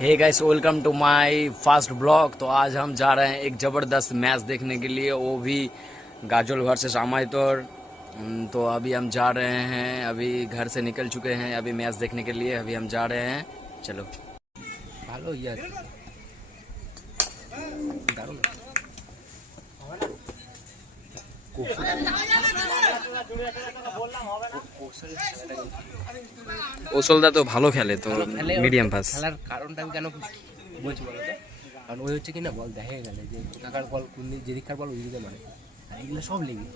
Hey guys, welcome to my first blog. तो आज हम जा रहे हैं एक ज़बरदस्त मैच देखने के लिए, वो भी गाजोल वर्सेस अमायतोर। तो अभी हम जा रहे हैं, अभी घर से निकल चुके हैं अभी मैच देखने के लिए। अभी हम जा रहे हैं, चलो। भालो यार, दारुण। কৌশলদা তো ভালো খেলে, তো মিডিয়াম পাস খেলার কারণটা আমি কেন বলছি বলো তো, কারণ ওই হচ্ছে কি না, বল দেখা গেলে যে কোথাকার বল কোন যেদিককার বল ওই দিকে মারে, আর এগুলো সব লেগে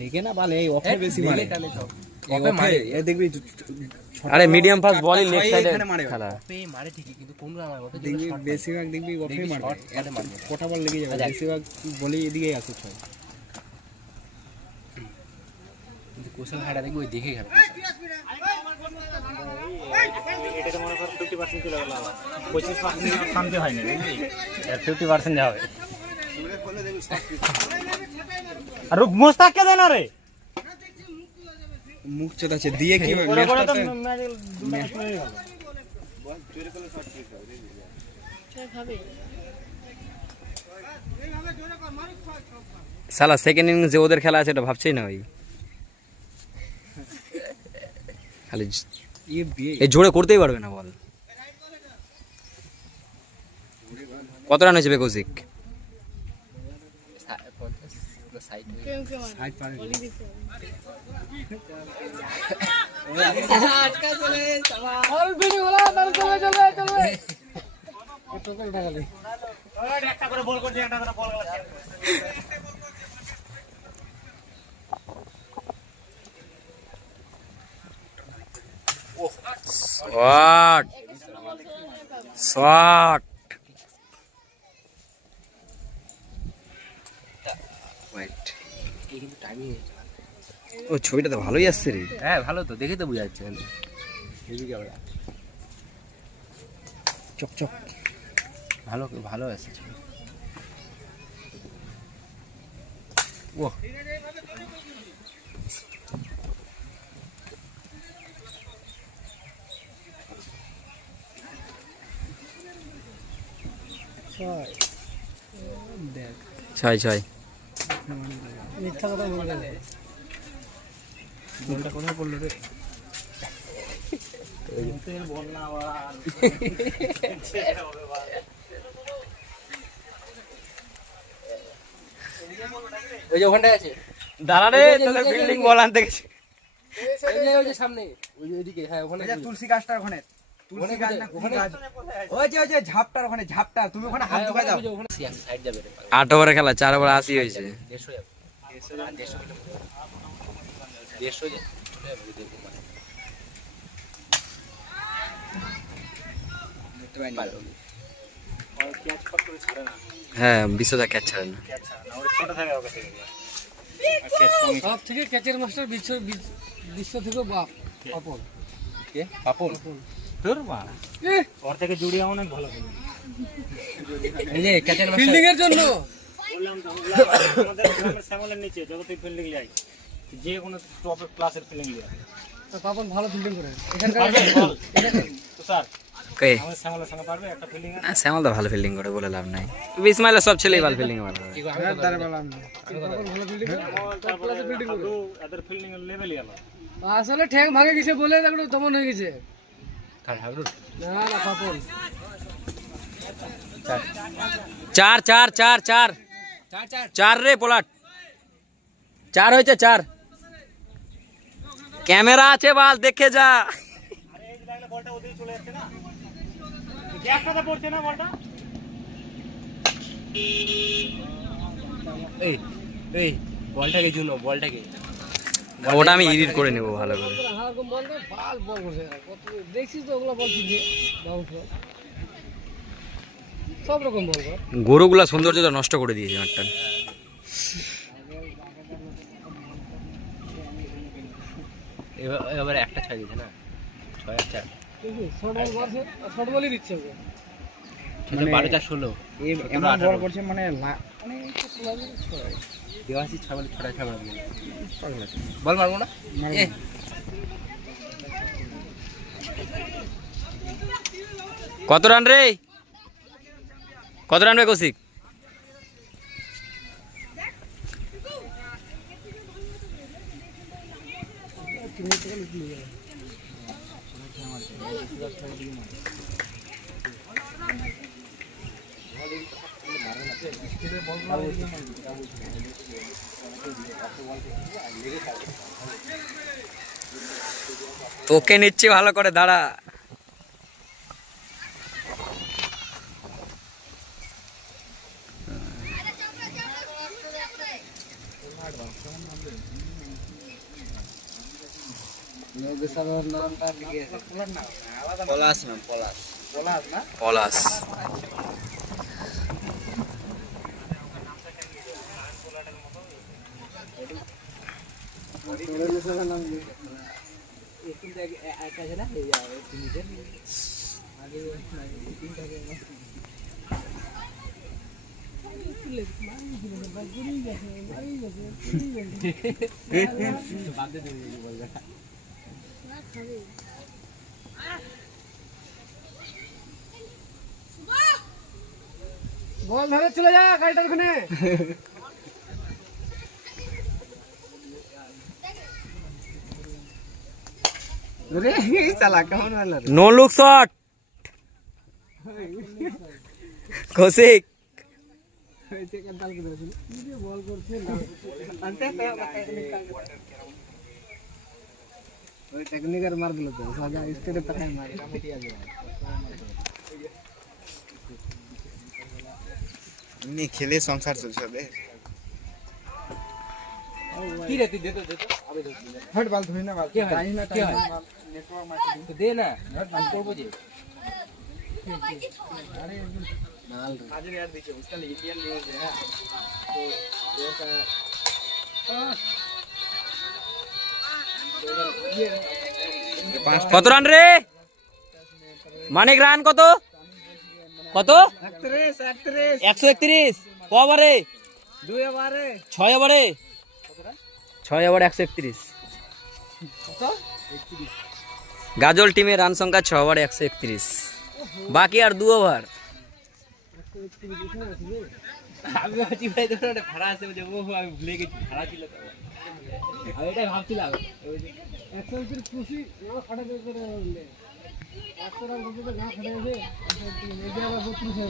লেগে না বালে এই অফে বেশি মারে, টানে সব অফে মারে। এ দেখবি আরে মিডিয়াম পাস বলই লেগ সাইডে খেলা অফে মারে ঠিকই, কিন্তু কোন আমার মতো দেখবি বেশিরভাগ দেখবি অফে মারে, কোটা বল লেগে যাবে, বেশিরভাগ বলই এদিকেই আসে ছয়। কিন্তু কোশাল হাড়া দেখবি ওই দেখে খেলা, এটাকে মনে কর 50% চলে গেল, 25% শান্তি হয়নি, বুঝলি? আর 50% যাবে। আর মোস্তাক কে দেন রে, মুখ চোদাচ্ছে দিয়ে কি হবে ওরা বলে তো ম্যাচটাতে? ম্যাচ হয়ে গেল। সালা সেকেন্ড ইনিংস যে ওদের খেলা আছে এটা ভাবছেই না ভাই। খালি ये বিয়ে এই জোরে করতেই পারবে না বল। কত রান হয়েছে বেকৌশিক? সাইড সাইড পারে একটা করে বল করছে, একটা করে বল গেল। শট শট ওয়েট, কিন্তু টাইমিং ও ছবিটা তো ভালোই আসছে রে। হ্যাঁ ভালো তো, দেখে তো বোঝা যাচ্ছে এদিকে আমরা চক চক ভালো ভালো আছে ছবি। ও ছয় ছয়। মিথ্যা কথা বলবে, বলটা কোথায় পড়লো রে? বল না আবার ওই যে ওখানটায় আছে, দাঁড়া রে, তোদের ফিল্ডিং বল আনতে গেছে। ওই যে সামনে ওই যে ওইদিকে, হ্যাঁ ওখানে তুলসী গাছটার ওখানে, তুলসী গাছ না কোন গাছ, ওই যে ঝাপটার ওখানে, ঝাপটা তুমি ওখানে হাত ঢুকাই দাও। ওখানে সাইড যাবে রে, 8 ওভারে খেলা, 4 ওভার 80 হয়েছে। 150 যাবে, 150 যাবে, চলে যাবে দেখো মানে দেখতে পাই না। আর ক্যাচ পাট করে ছাড়ে না, হ্যাঁ, বিশ্বদা ক্যাচ ছাড়ে না। ক্যাচ ছাড়ে না, ওর ছোট থাকে ওকে থেকে। আর ক্যাচ কম সব থেকে ক্যাচের মাস্টার বিশ্ব থেকে বাপ অপর কে পাপন তোর মা, ওর থেকে জুড়িয়ে অনেক ভালো খেলে। এই যে ক্যাচের মাস্টার ফিল্ডিং এর জন্য বললাম তো, আমাদের গ্রামের শ্যামলের নিচে যত তুই ফিল্ডিং যাই, যে কোনো টপ ক্লাসের ফিল্ডিং যায়। পাপন ভালো ফিল্ডিং করে এখানকার পারবে বল তো স্যার, কে? আমাদের শ্যামলের সঙ্গে পারবে একটা ফিল্ডিং? না, শ্যামল তো ভালো ফিল্ডিং করে, বলে লাভ নাই। ইসমাইলের সব ছেলেই ভালো ফিল্ডিং করে। এদের ফিল্ডিং এর লেভেলই আলাদা। আসলে ঠ্যাং ভাঙে গেছে বলে তারপরে তেমন হয়ে গেছে। কার হাগরুট না না পাপন 4 4 4 4 4 রে পোলাট, 4 হয়েছে 4। ক্যামেরা আছে বাল, দেখে যা। আরে এই যে লাগলে বলটা ওদিকে চলে যাচ্ছে না, গ্যাপটাতে পড়ছে না বলটা। এই এই বলটাকে জুনো, বলটাকে ওটা আমি এডিট করে নেব ভালো করে। হারকম বল রে বাল বল করছে, কত দেখছিস তো ওগুলা বল কিনছে বাউন্স সব রকম বল কর। গরুগুলা সৌন্দর্যটা নষ্ট করে দিয়েছে মাঠটা। এবার একটা ছয় দিছে না, 6 আর 4 শর্ট বল করছে, শর্ট বলই দিচ্ছে ওকে। 12 4 16 এই এমন বল করছে মানে মানে দেওয়াশি 6 বলে 6টা 6 মারবে, বল মারবো না এ কত রান রে? কত রান রে কৌশিক? তোকে নিচ্ছি ভালো করে, দাঁড়া। পলাশ। বল ধরে চলে যা গাড়িটার ওখানে। No look shot Kaushik. টেকনিকের মার দিল তো স্টেটে পাঠায় মার। এমনি খেলে সংসার চলছে রে। কি রে তুই দে তো আমি হট বাল ধরি না বাল। জানি না কি হয়? নেটওয়ার্ক মারতে তো দে না আমি করবো যে हाजिर यार देखिए उसका इंडियन न्यूज है ना तो কত রান রে মানিক? রান কত? কত? 131। ক ওভারে? 2 ওভারে 6 ওভারে। 6 ওভার 131। গাজল টিমের রান সংখ্যা 6 ওভারে 131। বাকি আর 2 ওভার। আমি ভাবছি ভাই তোর একটা ভাড়া আছে যে ও আমি ভুলে গেছি ভাড়া ছিল তো আমি এটাই ভাবছিলাম 130 খুশি না খাটা দে করে বললে 100 রান করতে তো না খাটা দে মেডিয়া বা 32 है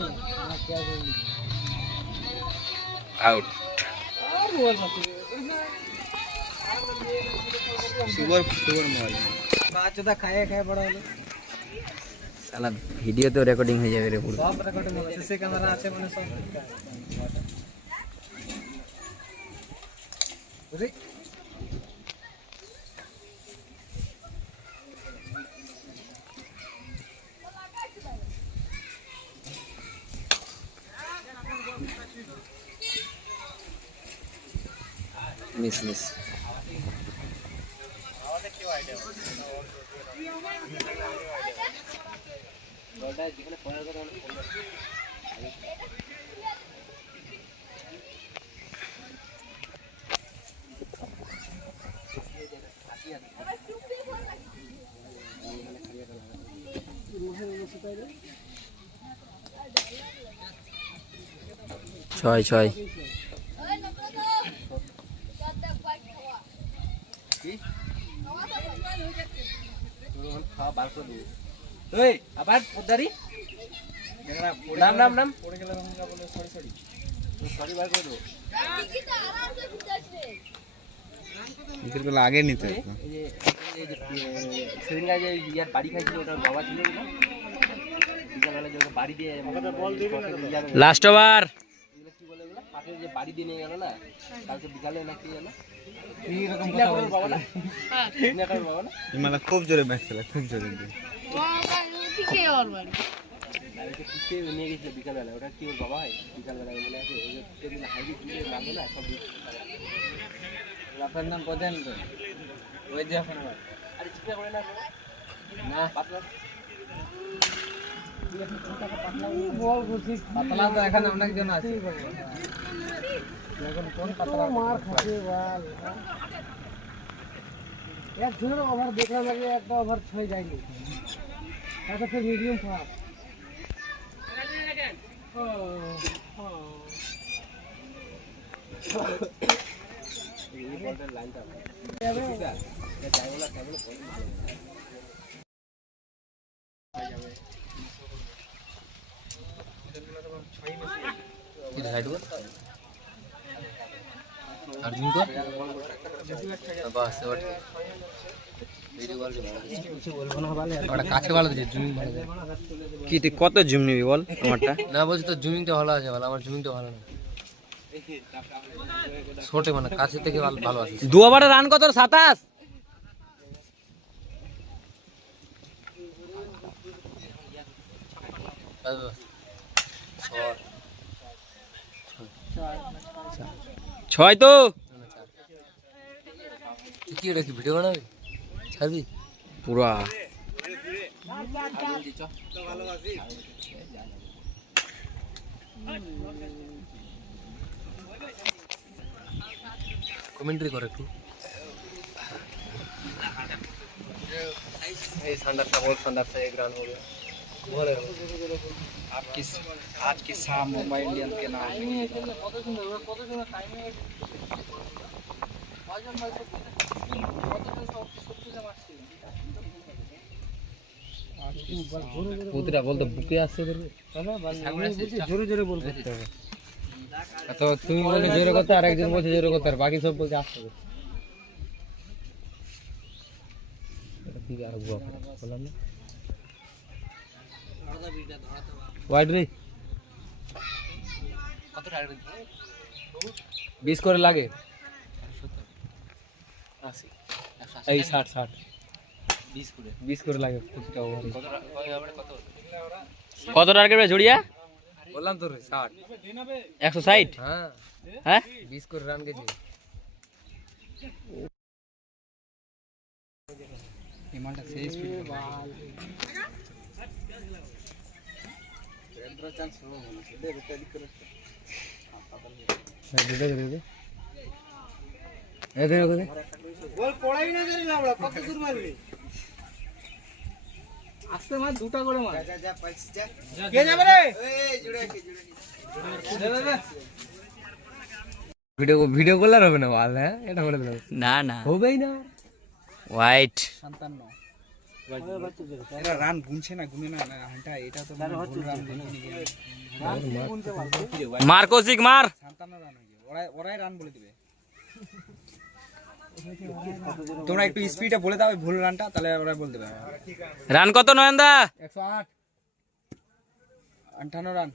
ना क्या बोल আউট। और बोल मत সুগার মাল बात तो खाए खाए बड़ा হলো সালা ভিডিও তো রেকর্ডিং হয়ে যাবে রে পুরো। সব রেকর্ডিং হবে সিসি ক্যামেরা আছে মানে সব বুঝলি মিস মিস। ওটা যেখানে পড়ার কথা বলে ছয় ছয়। খাওয়া বার করে দিবি ওই আবার পদ্দারি নাম নাম নাম পড়ে গেলে আমরা বলে সরি সরি সরি বার করে দেবো উইকেট গুলো আগে নিতে হতো। এই যে সেদিনকার যে ইয়ার বাড়ি খাইছিল ওটার বাবা ছিল না বিকালবেলা যে ওকে বাড়ি দিয়ে বল দিবি না লাস্ট ওভার। এগুলো কি বলে ওগুলো পাশে যে বাড়ি দিয়ে নিয়ে গেল না কালকে বিকালে না কি জানো এই রকম চিন্তা করে বাবা না চিন্তা করে বাবা না মানে খুব জোরে ম্যাচ খেলা, খুব জোরে দিয়ে। পিছিয়ে নিয়ে গেছিল বিকালবেলা ওটা কি ওর বাবা হয় বিকালবেলা মনে আছে ওই যে পিছিয়ে হাইডি দিয়ে লাগলো না সব আপনার নাম বলেন তো ওই যে আপনার আরে চিন্তা করে না না পাতলা বল বুঝি পাতলা তো এখানে অনেক জন আছে এখন কোন পাতলা মার খাবে বল এক জনের ওভার দেখলাম আগে একটা ওভার 6 যায়নি এটা তো মিডিয়াম ফাস্ট अर्जुन को बस ওটা কাছে ভালো দিচ্ছে জুমিং ভালো দেয় কি তুই কত জুম নিবি বল আমারটা? না বলছি তো জুমিংটা ভালো আছে ভালো আমার জুমিংটা ভালো না ছোটে মানে কাছে থেকে ভালো ভালো আছে 2 ওভারে রান কত? 27। ছয় তো কি এটা কি ভিডিও বানাবি ছাড়বি পুরা কমেন্ট্রি করে একটু এই संदर्भ बोल संदर्भ से 1 रन हो गया बोले आज की शाम मुंबई इंडियंस के नाम পুতরা বলতে বুকে আসছে জোরে জোরে বল করতে হবে। তো তুমি বলে জোরে করতে আর একজন বলছে জোরে করতে আর বাকি সব বলছে আসতে হবে এটা কি আর বুয়া বললাম না ওয়াইড রে কত টার্গেট 20 করে লাগে 80 এই 60 60 20 করে লাগে প্রতিটা ওভারে কত টার্গেট জড়িয়া বললাম তো 60 160। হ্যাঁ হ্যাঁ 20 করে রান গেছে हिमालय से स्पीड বল পড়াই না জানি না আমরা কত দূর মারবি আস্তে মার দুটা করে মার যা যা পাইছ যা কে যাবে রে এই জুড়ে দে ভিডিও করলে আর হবে না বল হ্যাঁ এটা বলে দিলাম না না হবেই না হোয়াইট 57 এরা রান গুনছে না গুনে না হাঁটা এটা তো ভুল রান গুনে মার কৌশিক মার 57 রান হয়ে গেছে ওরাই রান বলে দিবে তোমরা একটু স্পিডে বলে দাও ভুল রানটা তাহলে ওরা বলে দেবে রান কত নয়নদা? 108 58 রান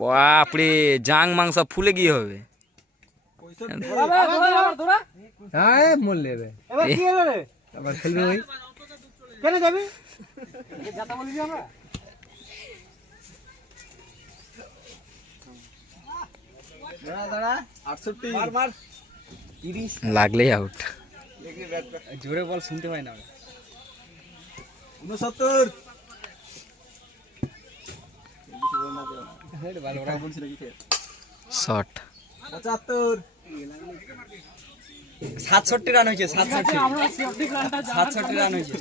বাপরে জাং মাংস ফুলে গিয়ে হবে। হ্যাঁ মোল লেবে এবার কি হলো রে আবার খেলবে ওই কেন যাবি যাতা বলি আমরা দাঁড়া 68 মার মার 30 লাগলেই আউট। জোরে বল শুনতে পাই না 69 শট 75 67 রান হয়েছে 67 রান হয়েছে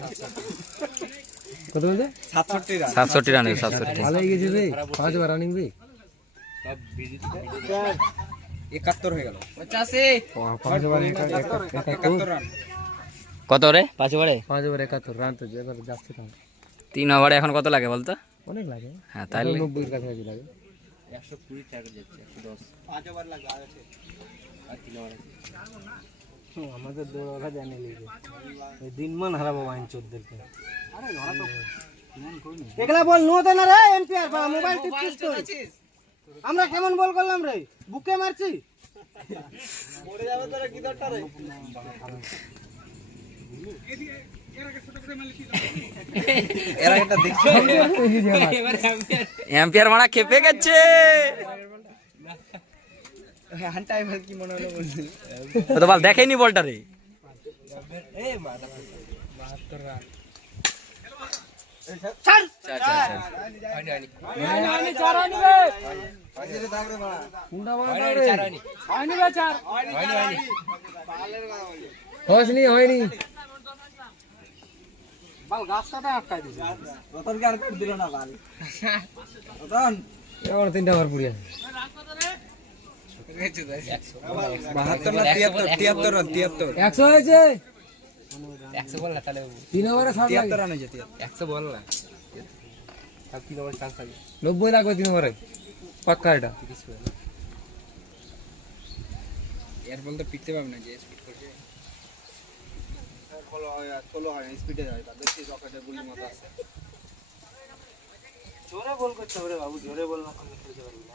কত বলতে 67 রান 67 রানে 67। ভালো হয়ে গেছে রে 5 বার রানিং রে 71 হয়ে গেল 5 বার 71 রান কত রে 5 ওভারে? 5 বার 71 রান তো এবার যাচ্ছে না 3 ওভারে এখন কত লাগে বলতো? অনেক লাগে হ্যাঁ তাহলে 90 এর কাছাকাছি লাগে 120 টার্গেট যাচ্ছে 110 5 ওভার লাগে আছে আর 3 ওভার আমাদের দৌড়া জানে লিগে ওই দিনমান হারাবো বাইন চোদ্দেরকে আরে ধরা তো একলা বল নো দে না রে এম্পিয়ার বা মোবাইল টিপছিস তুই আমরা কেমন বল করলাম রে বুকে মারছি পড়ে যাবে তোরা কি দরকার রে এরা এটা দেখছি এম্পিয়ার মারা খেপে গেছে। হান্টাই বল কি মনে হলো বলছি ও তো বল দেখেনি বলটা রে। এই 72 রান চার চার চার আনি চার আনি বে পাজিরে দাগরে মারা কুন্ডা বানা রে আনি বে চার হয়নি বাল গাছটাতে আটকাই দিছে রতন কার করে দিল না বাল রতন এবার 3টা ওভার পুড়িয়া 72 না 73 রান 100 হয়েছে 100 বল না তাহলে 3 ওভারে 73 রান হয়েছে 100 বল না আর 3 ওভার চান্স থাকে 90 লাগবে 3 ওভারে পাক্কা এটা এর বল তো পিটতে পারবে না যে স্পিড করছে ফলো হয় স্পিডে যায় দেখছি রকেটের গুলি মাথা আছে জোরে বল করতে হবে রে বাবু, জোরে বল না করলে খেলতে পারবি না।